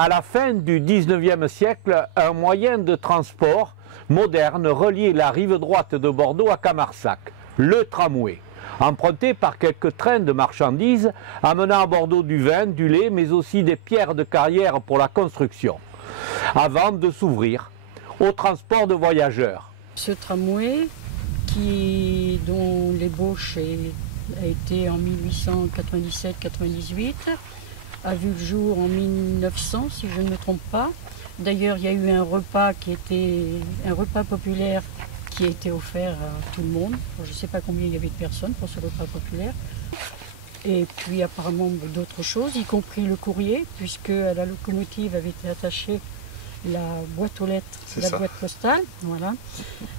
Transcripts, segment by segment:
À la fin du XIXe siècle, un moyen de transport moderne reliait la rive droite de Bordeaux à Camarsac, le tramway, emprunté par quelques trains de marchandises amenant à Bordeaux du vin, du lait, mais aussi des pierres de carrière pour la construction, avant de s'ouvrir au transport de voyageurs. Ce tramway, dont l'ébauche a été en 1897-98, a vu le jour en 1900, si je ne me trompe pas. D'ailleurs, il y a eu un repas populaire qui a été offert à tout le monde. Je ne sais pas combien il y avait de personnes pour ce repas populaire. Et puis apparemment d'autres choses, y compris le courrier, puisque à la locomotive avait été attachée la boîte aux lettres, boîte postale. Voilà.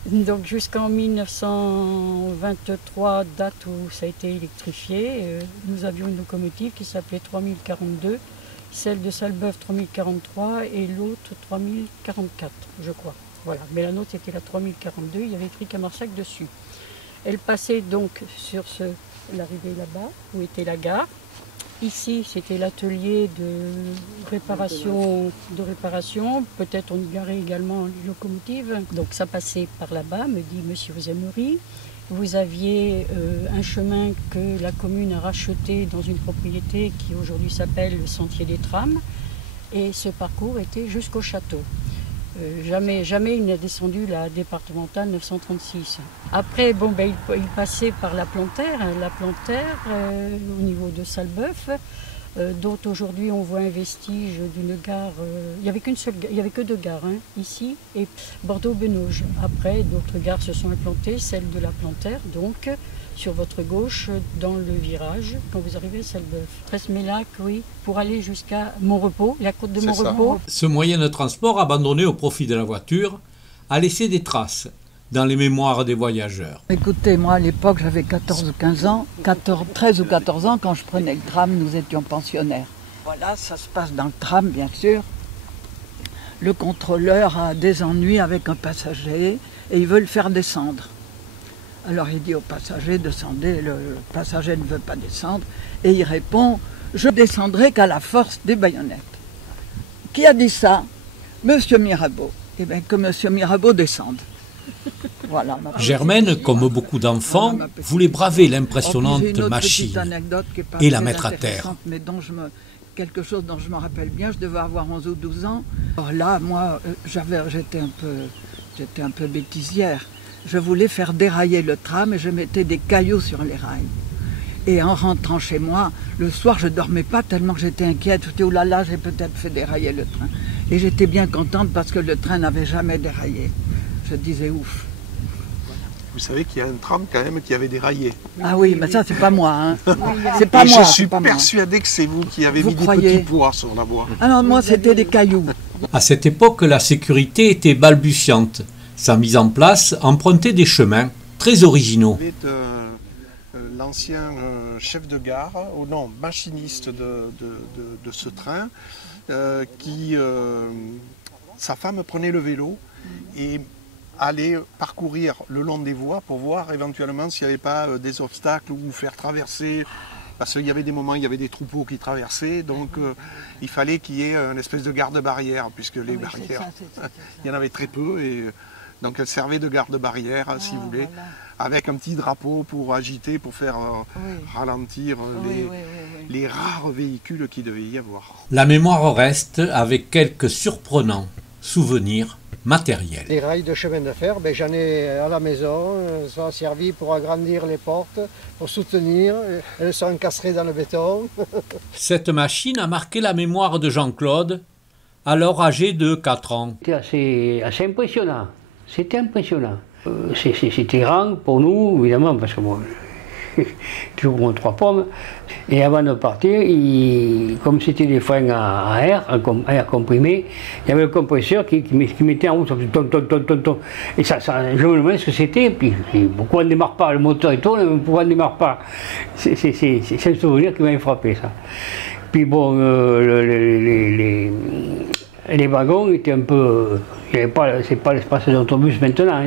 Donc jusqu'en 1923, date où ça a été électrifié, nous avions une locomotive qui s'appelait 3042, celle de Salbeuf 3043 et l'autre 3044, je crois. Voilà. Mais la nôtre était la 3042, il y avait écrit Camarsac dessus. Elle passait donc sur l'arrivée là-bas, où était la gare. Ici, c'était l'atelier de réparation. Peut-être on y garait également une locomotive. Donc ça passait par là-bas, me dit Monsieur Zemery. Vous aviez un chemin que la commune a racheté dans une propriété qui aujourd'hui s'appelle le Sentier des Trams. Et ce parcours était jusqu'au château. Jamais il n'a descendu la départementale 936. Après, il passait par la Plantaire au niveau de Salbeuf, dont aujourd'hui on voit un vestige d'une gare. Il n'y avait que deux gares, ici et Bordeaux-Benauge. Après, d'autres gares se sont implantées, celle de la Plantaire, donc sur votre gauche, dans le virage, quand vous arrivez à Salbeuf. Tresmélac, oui, pour aller jusqu'à Montrepos, la côte de Montrepos. Ce moyen de transport abandonné au profit de la voiture a laissé des traces dans les mémoires des voyageurs. Écoutez, moi à l'époque j'avais 14 ou 15 ans, 13 ou 14 ans, quand je prenais le tram, nous étions pensionnaires. Voilà, ça se passe dans le tram bien sûr. Le contrôleur a des ennuis avec un passager et il veut le faire descendre. Alors il dit au passager, descendez, le passager ne veut pas descendre, et il répond, je descendrai qu'à la force des baïonnettes. Qui a dit ça? Monsieur Mirabeau. Eh bien que Monsieur Mirabeau descende. Voilà, Germaine, comme beaucoup d'enfants, voulait braver l'impressionnante machine et la mettre à terre. Mais quelque chose dont je me rappelle bien, je devais avoir 11 ou 12 ans. Alors là, moi, j'étais un peu bêtisière. Je voulais faire dérailler le tram et je mettais des cailloux sur les rails. Et en rentrant chez moi, le soir, je ne dormais pas tellement que j'étais inquiète. Je disais, oh là là, j'ai peut-être fait dérailler le train. Et j'étais bien contente parce que le train n'avait jamais déraillé. Je disais, ouf. Vous savez qu'il y a un tram quand même qui avait déraillé. Ah oui, mais ça, c'est pas moi. C'est pas moi. Je suis persuadé que c'est vous qui avez mis des petits pois sur la voie. Ah non, moi, c'était des cailloux. À cette époque, la sécurité était balbutiante. Sa mise en place empruntait des chemins très originaux. L'ancien chef de gare, ou non, machiniste de ce train, sa femme prenait le vélo et allait parcourir le long des voies pour voir éventuellement s'il n'y avait pas des obstacles ou faire traverser. Parce qu'il y avait des moments, il y avait des troupeaux qui traversaient, donc il fallait qu'il y ait une espèce de garde-barrière, puisque les barrières, il y en avait très peu. Et donc elle servait de garde-barrière, si vous voulez, avec un petit drapeau pour agiter, pour faire ralentir les rares véhicules qu'il devait y avoir. La mémoire reste avec quelques surprenants souvenirs matériels. Les rails de chemin de fer, j'en ai à la maison, ça a servi pour agrandir les portes, pour soutenir, elles sont encastrées dans le béton. Cette machine a marqué la mémoire de Jean-Claude, alors âgé de 4 ans. C'était assez impressionnant. C'était impressionnant. C'était grand pour nous, évidemment, parce que moi, toujours mon 3 pommes. Et avant de partir, comme c'était des freins à air comprimé, il y avait le compresseur qui mettait en route, et ça, je me demandais ce que c'était. Puis pourquoi on ne démarre pas? Le moteur il tourne, pourquoi on ne démarre pas? C'est un souvenir qui m'avait frappé, ça. Puis bon, les wagons étaient un peu... C'est pas l'espace d'autobus maintenant.